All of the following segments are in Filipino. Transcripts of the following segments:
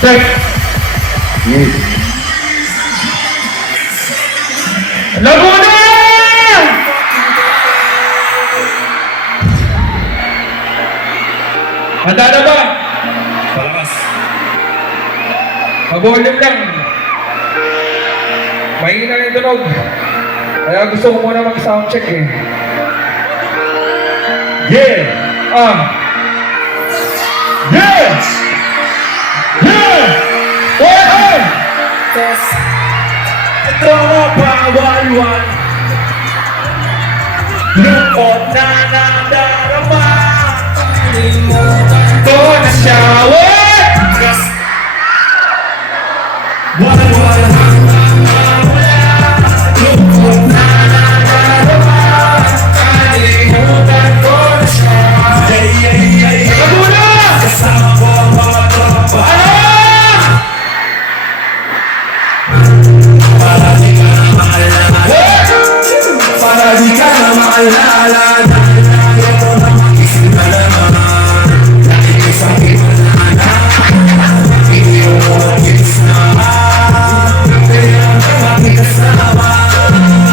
Check. Yes. Laguna! Handa na ba? Palakas. Mag-volume lang. Mahina yung tunog. Kaya gusto ko muna mag-soundcheck eh. Yeah! Yeah! Yeah! What? Ito mo bawal-wal. Lungkot na nadarama. Ito na siya. What? Wal-wal hanggang mawala. Lungkot na nadarama. Kalimutan ko na siya. Laguna! Kasama ko ang mga tropa. Para di ka na maalala. Para di ka na maalala. Dahil ayaw ko na makisip na naman. Dahil ko sa kinalana. Hindi ko makikis na. Kaya ka makikasama.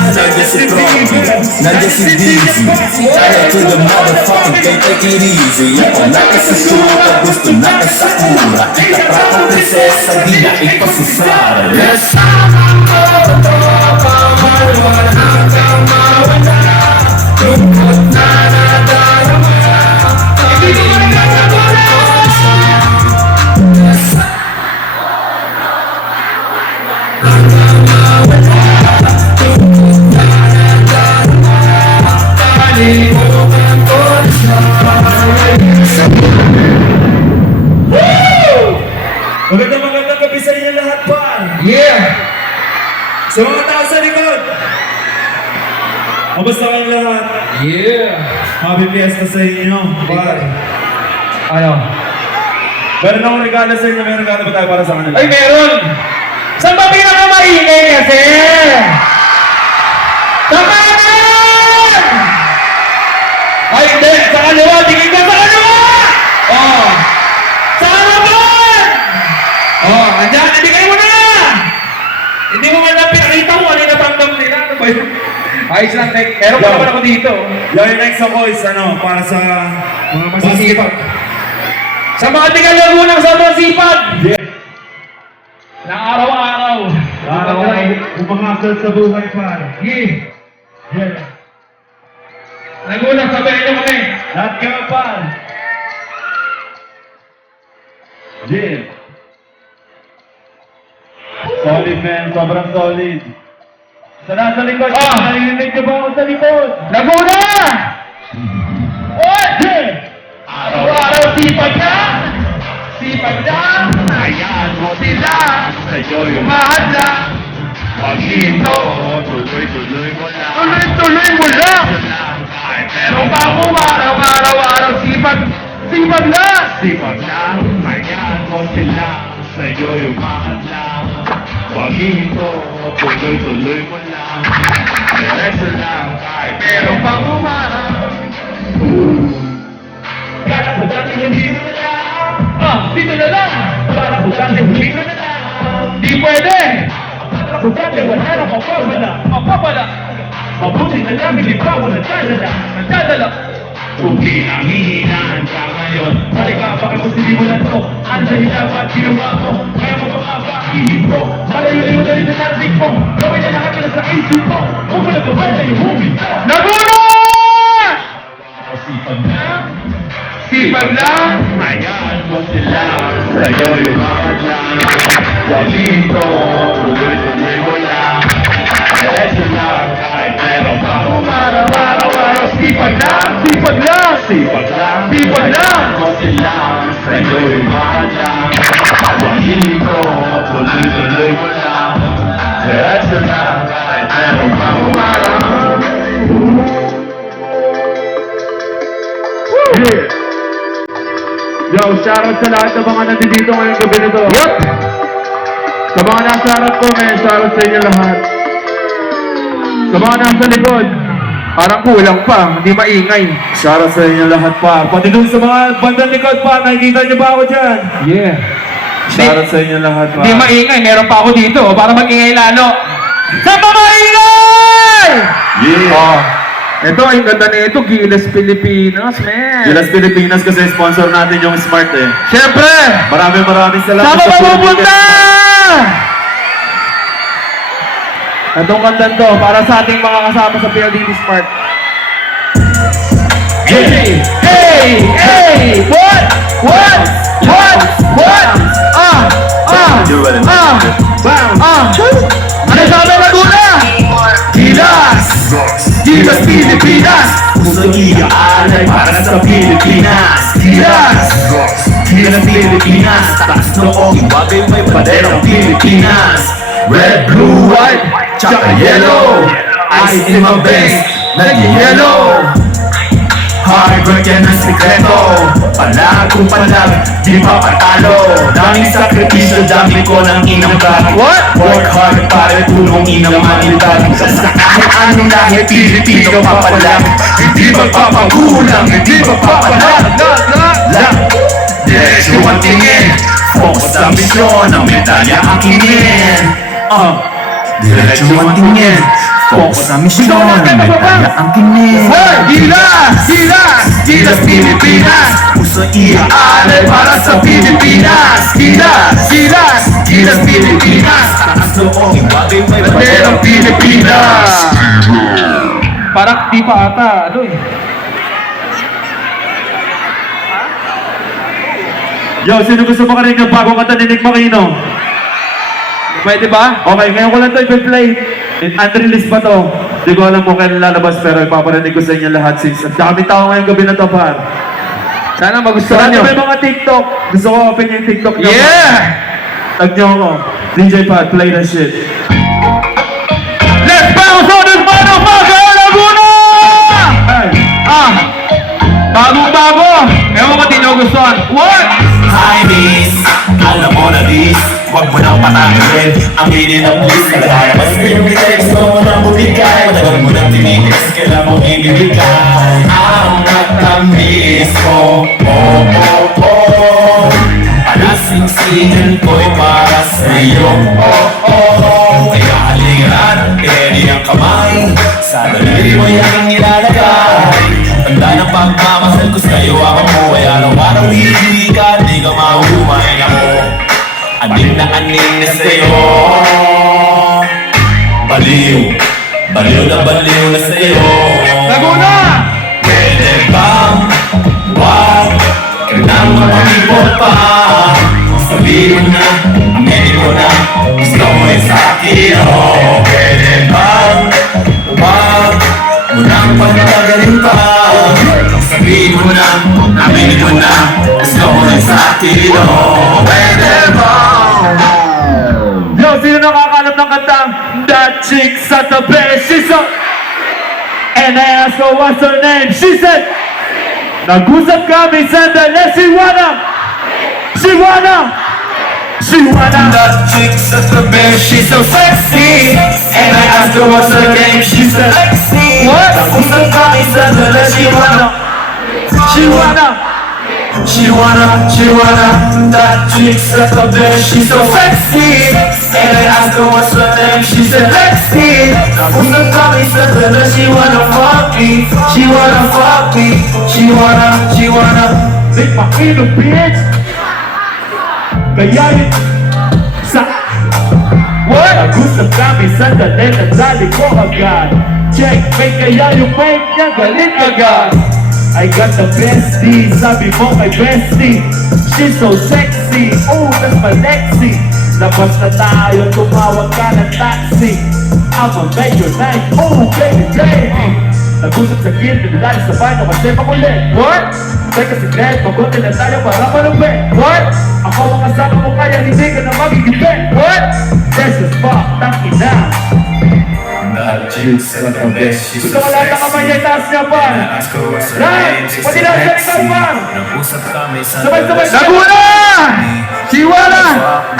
Nandiyan si Tropi, nandiyan si Dizzy. Shout out to the motherfucking gang, take it easy. Ako na ka sa show, pag gusto na ka sa kura. Kita prato prinsesa, di na ipasusara. Nasama ko, tropa, malwal hanggang mawala. Lungkot na nadarama. Kalimutan ko na siya. Hanggang mawala. Lungkot na nadarama. Kalimutan ko na siya. Magandang gabi sa inyo lahat, par. Yeah! Sa mga tao sa likod. Kamusta kayong lahat? Yeah! Happy Fiesta sa inyo, par. Ano? Meron akong regalo sa inyo. May regalo ba tayo para sa kanila? Ay, meron! Saan ba pinakamaingay kasi? Sa kanan! Ay, hindi! Sa kaliwa! Tingin ka sa kaliwa! Oh! Sa harapan! Oh, andyan! Nabigay mo na! Hindi mo man lang pinakita ko ano yung natanggap nila. Ano ba yun? Ayos lang, Tek. Meron pa naman ako dito. Yung next ako is para sa Mga masisipag. Sa mga tigalaro ng sobrang sipag! Yeah. Na araw-araw. Umangasal sa buhay, par. Yeah. Yeah. Nagulang, sabihin niyo kami. Lahat kayo, par. Yeah. Solid, man. Sobrang solid. Sa nasa likod, narinig niyo ba ako sa likod? Laguna! What? Yeah. Araw-araw sipag na! Sipag na! Hayaan mo sila! Sa'yo yung Mahadla! paghinto. Tuloy-tuloy mo lang. Tuloy-tuloy mo lang! Meron pa akong araw-araw sipag! Sipag na! Sipag lang, hayaan mo sila. Sa'yo yung mahal lang. Paghinto, tuloy-tuloy mo lang. Diretso lang, kahit Meron pa akong araw! Kala ko dati hindi mo na lang. Dito na lang! Kala ko dati hindi mo na lang. Di pwede! Kala ko dati wala na mapapala. Mapapala! Mabuti na lang, hindi pa ako nagdadala. Nagdadala! Kung di nangihinaan ka ngayon, halika baka kung sinimulan ko. Ang dahilan ba't ginawa ko? Kaya mo bumaba ang ihip ko. Malayo-layo na rin na narinig mo. Gawin na lahat na sa isip ko. Kung wala ka ba na yung movie. Laguna! Sipag na, Sipag lang! hayaan mo sila. Sa'yo yung mga lang. Dito, tuloy-tuloy mo lang. Diretso lang, kahit meron pa akong Araw-araw sipag lang! Sipag lang! sipag lang. Sipag lang! Mo sila, sa'yo yung mga lang. Dito, tuloy-tuloy mo lang. Diretso lang, kahit meron pa akong Yeah! Yo, shoutout sa lahat ng mga nandito ngayong gabi nito. What? Sa mga nasa harap ko, may shoutout sa inyo lahat. Sa mga nasa likod, Parang kulang pa, hindi maingay. shoutout sa inyo lahat pa. Pati dun sa mga bandang likod pa, nakikita niyo ba ako dyan? Yeah. Shoutout sa inyo lahat, Hindi maingay, meron pa ako dito para mag-ingay lalo. Sa maingay! Yeah! Oh. Ito, ang ganda na ito, Gilas Pilipinas, man. Gilas Pilipinas kasi sponsor natin yung Smart eh. Siyempre! Maraming salamat Saan ka mapupunta? Itong kanta to, para sa ating mga kasama sa PLDT Smart. Hey! Hey! Hey! What? What? What? What? You will Ano sabi Laguna? Gilas! Gilas Pilipinas! Puso iaalay para sa Pilipinas. Gilas! Gilas Pilipinas. Taas noong iwagay may banderang Pilipinas. Red, blue, white, tsaka yellow. Ice in my veins, nag-yellow. Hard work yan ang sikreto. Palag kung palag, di pa patalo. Daming sakripisyo, dami ko ng inambag. What? Work hard para tulungin ang manildag. Sa kahit anong lahi, Pilipino papalag. Hindi magpapagulang, hindi magpapalag. Diretso ang tingin, focus sa misyon, ang medalya ang kinin. Diretso ang tingin, focus sa misyon, ang medalya ang kinin. Hey! Gilas! Gilas! Gilas Pilipinas! Puso iaalay para sa Pilipinas. Gilas, gilas, gilas Pilipinas. Taas noong iwagay may banderang Pilipinas. Parang di pa ata, ano eh. Yo, sino gusto makarinig ng bagong kanta ni Nick Makino? Pwede ba? Okay, ngayon ko lang ito i-play. Unreleased pa to. Hindi ko alam kung kailan lalabas pero ipaparinig ko sa inyo lahat since ang dami tao ngayong gabi na to, par. Sana Sa magustuhan nyo. may mga TikTok, gusto ko open yung TikTok nyo. Yeah! Tag nyo ako. DJ Pat, play that shit. Let's bounce on this motherfucker, Laguna! Hey! Bagong-bago! Ewan ko di nyo gustuhan. What? Hi miss, alam mo na this. Huwag mo nang patangin ang hinin ng bliss. Naglalabas ko yung text mo nang bumigay. Matagal mo nang tinitis, kailan mo ibibigay ang matamis ko. Oh, oh, oh. Palasing-singin ko'y para sa'yo. Oh, oh, oh. Kaya halina't ready ang kamay. Sa daliri mo yan ilalagay. Tanda ng pagmamahal ko sa'yo ako mo. Ay araw-araw hindi ka, di ka mahuhumay na mo. Aning na sa'yo. Baliw, baliw na sa'yo. Laguna! Pwede bang wag ka nang mamipot pa? Sabihin mo na, aminin mo na, gusto mo yung sa'kin. Oh, pwede bang wag mo nang pagtagalin pa? Sabihin mo na, aminin mo na, gusto mo yung sa'kin. Oh, pwede bang Yo, sino nakakalam ng kantang That chick's at the best, she's so... And I asked her what's her name, she said Nag-usap kami sandali, she wanna That chick's at the best, she's so sexy. And I asked her what's her name, she said Lexi. What? Nag-usap kami sandali, she wanna That chick's at the best, she's so sexy. And I asked her what's her name, she said Lexi. Nag-usap kami sandali, she wanna fuck me. She wanna Nick Makino, bitch! Kaya yun sa... What? Nag-usap kami sandali, nadali ko agad Check, may kaya yung mic niya, galit agad I got the bestie, sabi mo kay bestie She's so sexy, oh, that's my Lexi Labas na tayo, tumawag ka ng taxi I'ma make your night, oh, baby, baby Nag-usap sa gilid, nadali sa banyo kasi makulit What? Teka secret, mabuti na tayo para malupit What? Ako ang kasama mo kaya hindi ka na magigipit What? This is fuck, tangina That chick's at the best, she's Gusto so ko lahat ng kamay niya, sexy. itaas niya pa And I asked her what's her Lahat! name, she Pati said lahat sa Lexi. likod pa! Nag-usap kami sa Sabay-sabay! Laguna! Chihuahua!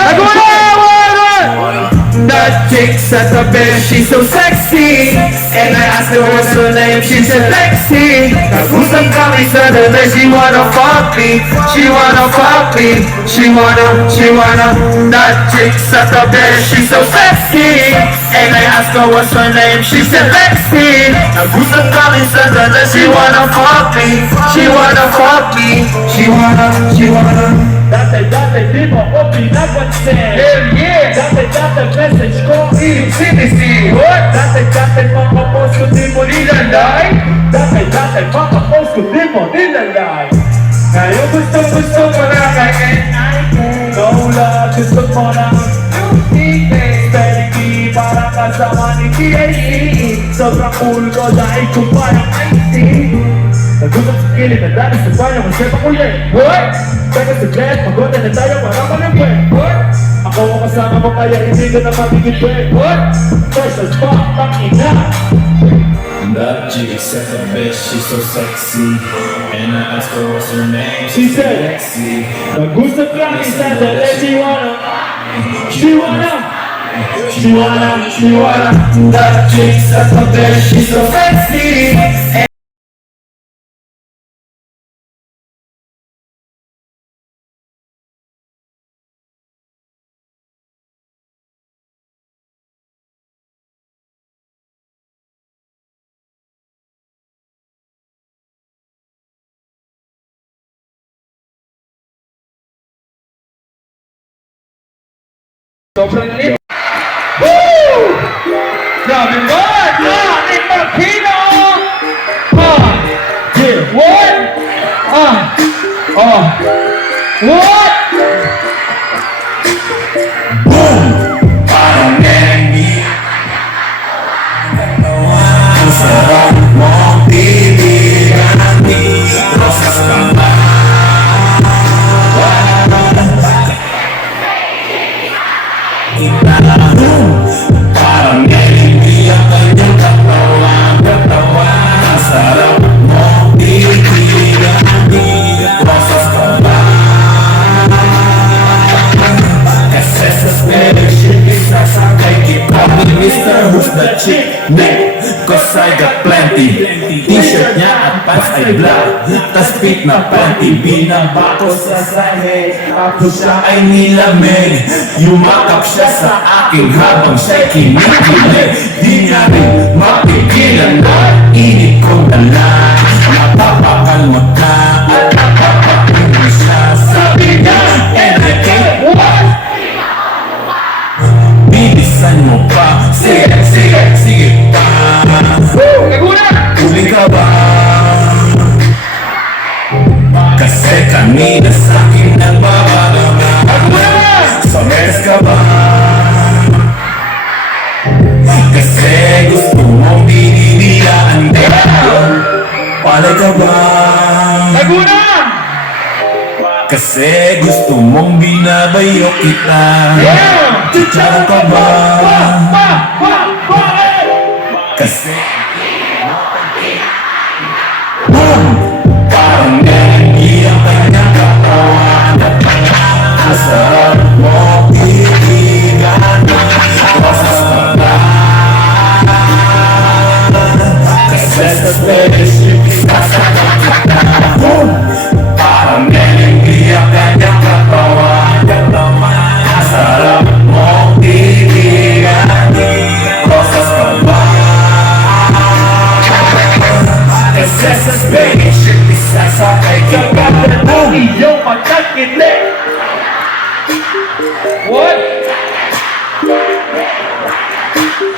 Laguna! Laguna! That chick's at the best, she's so sexy. And I asked her what's her name, she said Lexi. Nag-usap kami sa dala, she wanna fuck me. She wanna fuck me. She wanna. That chick's at the best, she's so sexy. And I asked her what's her name, she said Lexi. Nag-usap kami sa dala, she wanna fuck me. She wanna fuck me. She wanna. Dati di mo ko pinapansin. Hell yeah! Dati message ko Infinity! Dati mga post ko di mo nilalay. Dati mga post ko di mo nilalay. Ngayon gusto mo na No love, gusto mo na Steady para kasama ni TAC. Sobrang cool ko dahil kung parang IT. Nagulat sa kilid na dati sa banyo kung siya pakulit. What? Teka sa jet, magote na tayo para malimwet. What? Ako ang kasama mo kaya hindi ka na mabigit. What? First as fuck, pakina. That chick's at the best, she's so sexy. And I asked her what's her name, She said, Lexi. Nagusap lang isa dahil she wanna. That chick's at the best, she's so sexy. Sobrang lit! Woo! Grabe ba? Ating Marquino! Yeah. What? What? Parang enemy. Ang sarap mong tinigan ni Rosas ka ba? Parang enemy ang kanyang katawan. Ang sarap mong tinigan ni Rosas ka ba? Kasi sa spaceship, isasakay kita ni Mr. Who's the Chick Nick, cause I got plenty. T-shirt niya at pants ay black, tas fit na panty. Binaba ko sa sahig, ako siya ay nilamig. Yumakap siya sa akin habang siya'y kinikilig. Di niya rin mapigilan na init kong dala. Mapapakalma ka at napapakunin siya. Sabi niya, and I can't what? Bilisan mo pa, sige pa. Naguna! Huli ka ba? Kasi kanina sa'kin nagbabagama. Sa mes ka ba? Kasi gusto mong binibilaan ka. Palay ka ba? Naguna! Kasi gusto mong binabayo kita. Chucharo ka ba? Kasi parang enemy ang kanyang katawan. Ang sarap mo tinigan ni Rosas ka ba? Kasi sa spaceship isasakay kita. Parang enemy ang kanyang katawan. Ang sarap mo tinigan ni Rosas ka ba? Kasi sa spaceship isasakay kita. Kapag na iyong pagkakilig. What?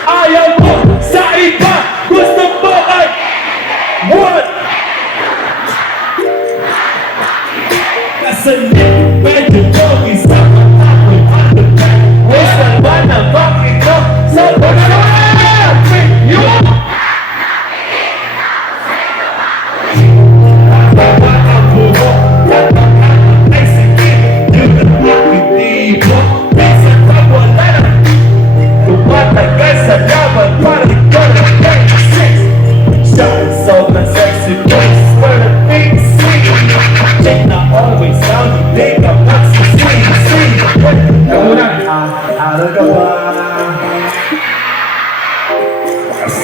Ayaw mo sa iba, gusto mo ay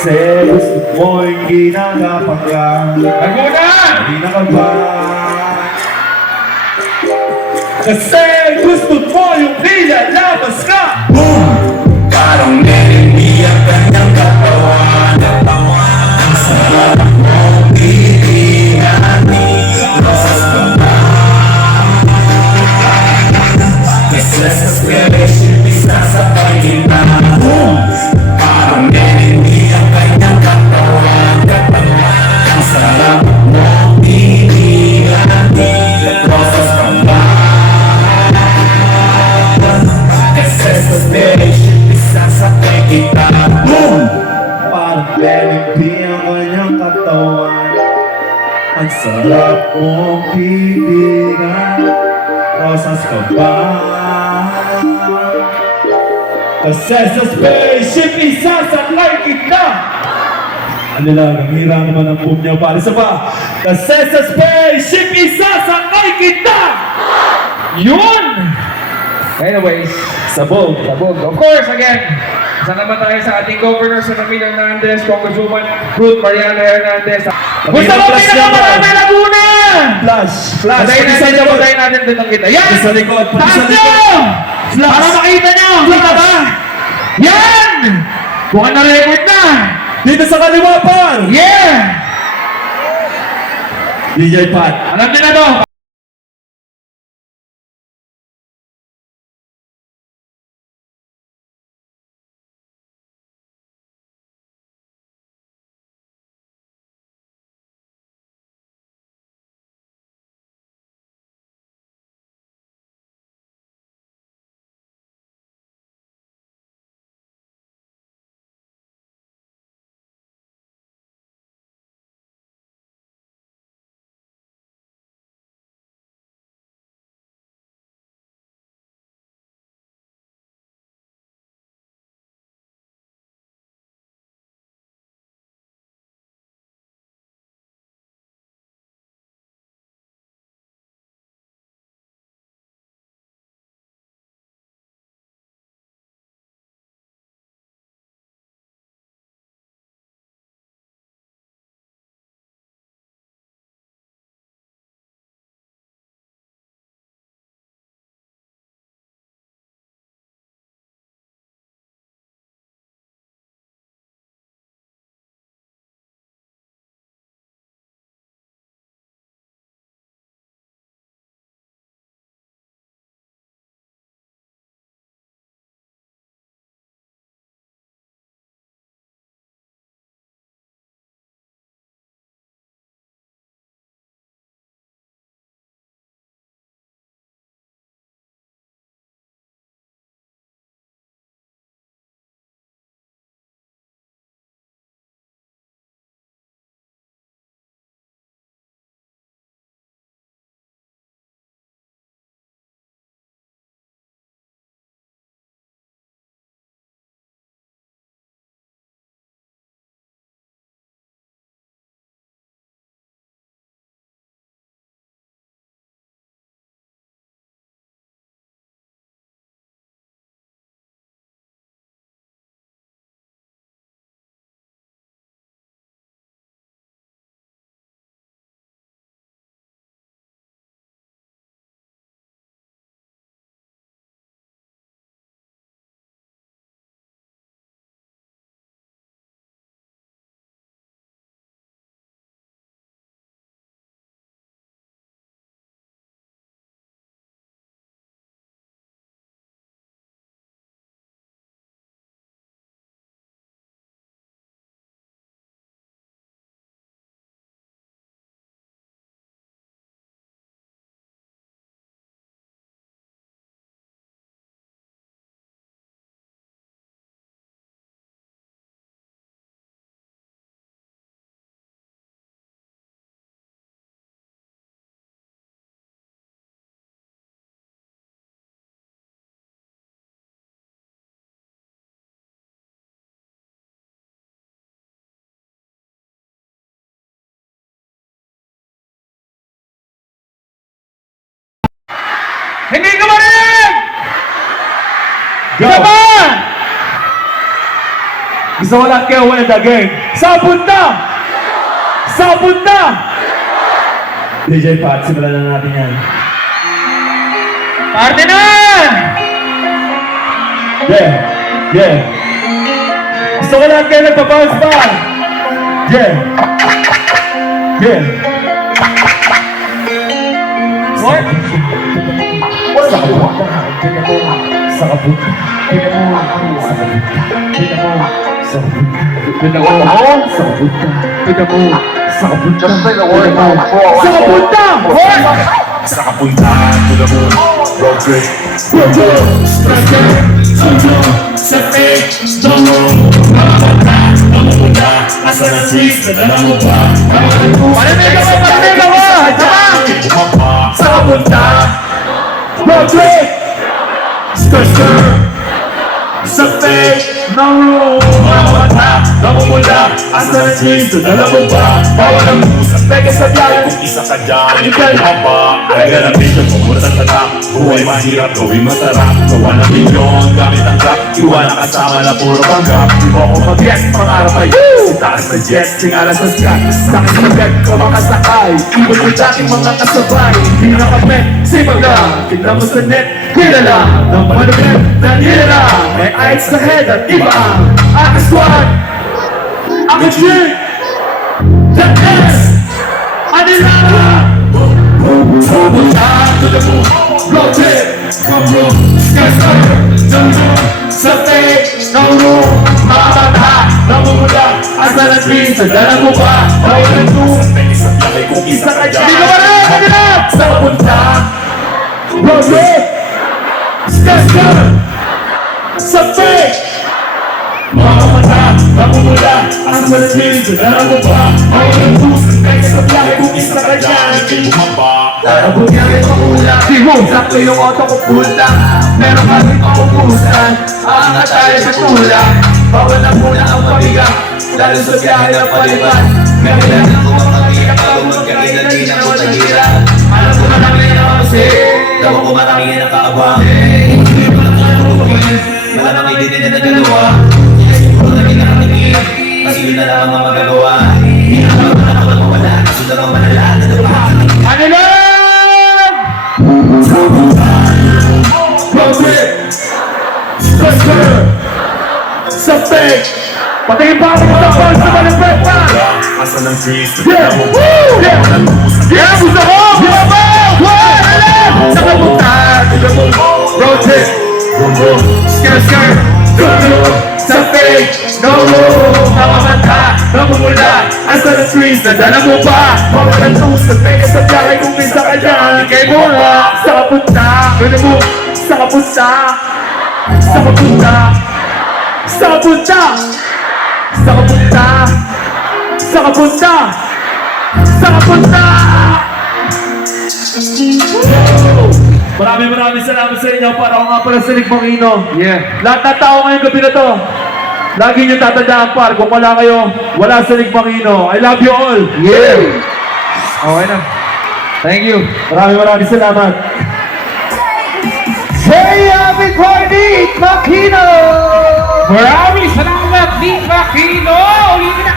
Kasi gusto mo hindi nagapanggan. Laguna! Hindi na ka ba? Kasi gusto mo yung nilalabas ka. Boom! Parang merendiya kanyang katawan. Ang sarap mong bibingani. Rosas ka ba? Kasi sa spiritual isa sa pagkita. Boom! Parang merendiya kanyang katawan. Ang sarap mong bibingani. Rosas ka ba? Kasi sa spiritual isa sa pagkita. Boom! Parang lenimpi ang kanyang katawan. Ang sarap mong bibigyan. Rosas ka ba? Kasi sa spaceship isasakay kita. Ano lang, ang hira naman ang boom niya. Para sa pa. Kasi sa spaceship isasakay kita. Yun! Anyways, Sabog. sabog. Of course, again, isa naman tayo sa ating Governor sa Camilo Hernandez, Congresswoman Ruth Mariana Hernandez. Gusto mo Flash pinakamarami naman. Laguna! Flash. Flash. Patayin Pati sa natin, likod. patayin natin dito kita. Yan! Pati sa likod. Pati Taas sa nyo! likod. Flash. Para makita nyo! Kita ba? Yan! Bukan na record na! Dito sa kaliwa, par. Yeah! DJ Pat. Alam nyo na to. Hindi ka marinig! Go. Isa pa! Gusto ko lahat kayo win the game. Saan punta? Saan punta? DJ Pat, simulan na natin yan. Parte na! Yeah. Gusto ko lahat kayo nagpa-bounce pa. Yeah. What? Sa kapunta. Sa kapunta. Just say the word now. Sa kapunta! Sa kapunta to the moon. Road trip. Sa fake, don't know. Asa na trees, nadala mo ba? Sa kapunta. Road trip! Sa fake, no room. Mga mata, namumula. Asa na trees, nadala mo ba? Bawal ang musas, peke sa biyahe. Kung isa ka dyan, ikaw ba? Ay ganapin ka, pumurta sa tap. Buhay mahirap, gawin masarap. Gawa ng milyon, gamit ang trap. Iwan ang kasama na puro panggap. Di mo ako mag-yes, pangarap ay itaas na jet, singala sa sky. Sakit sa bed, kamakasakay. Ibig ko dating mga kasabay. Hindi na kami, sipag lang. Tignan mo sa net, kilala. Ng panagin, nanila. May eyes sa head at iba ang aking squad. Aking chick, the S, Anilala. Pupunta to the moon, road trip, from room, sky, jungle, sa fake, no room, mga bata, namumula, asa na trees, nadala mo ba? Bawal ang room, sa biyahe kung isa ka dyan. Dito ba rin, kanila? Sa kapunta, road trip, sky, sa fake, mga mata, namumula, asa na trees, nadala mo ba? Bawal ang room, sa biyahe kung isa ka dyan. Hindi bumaba. Tarabog niya rin makulang. Sakto yung auto ko pulang. Meron kaming maubusan. Aangat tayo sa tulang. Bawal na muna ang pabigat. Lalo sa biyahe ng paliban. Meron lang ako makakita. Bago magkakita din ako nagira. Alam ko marami na kasi. Gawa ko marami na kaabang. Hindi ko lang kaluhin. Marami din na dalawa. Hindi ko lang kinatingin. Kasi yun na lang ang magagawa. Hindi na lang ako wala. Kasi naman malala na naman. Ano lang? Sa fake, patingin pa ako sa pulse sa malipit pa. Asa ng trees, Yeah! Yeah! Gusto ko! Sa kapunta, road trip, skirt, sa fake, no room, mga mata, namumula, asa ng trees, nadala mo pa, bawal ang tools, nagpeka sa biyahe kung minsan ka dyan, kay Mura, sa kapunta, sa kapunta, sa kapunta, sa kapunta, sa kapunta, sa kapunta, sa kapunta. Maraming salamat sa inyo. Para ako nga pala sa Nick Makino. Yeah. Lahat ng tao ngayong gabi na to, lagi nyo tatandaan par, kung wala kayo, wala sa Nick Makino. I love you all. Yeah. Okay na. Thank you. Maraming salamat. Hey, happy birthday, Makino! Maraming salamat, Nick Makino! Ulitin na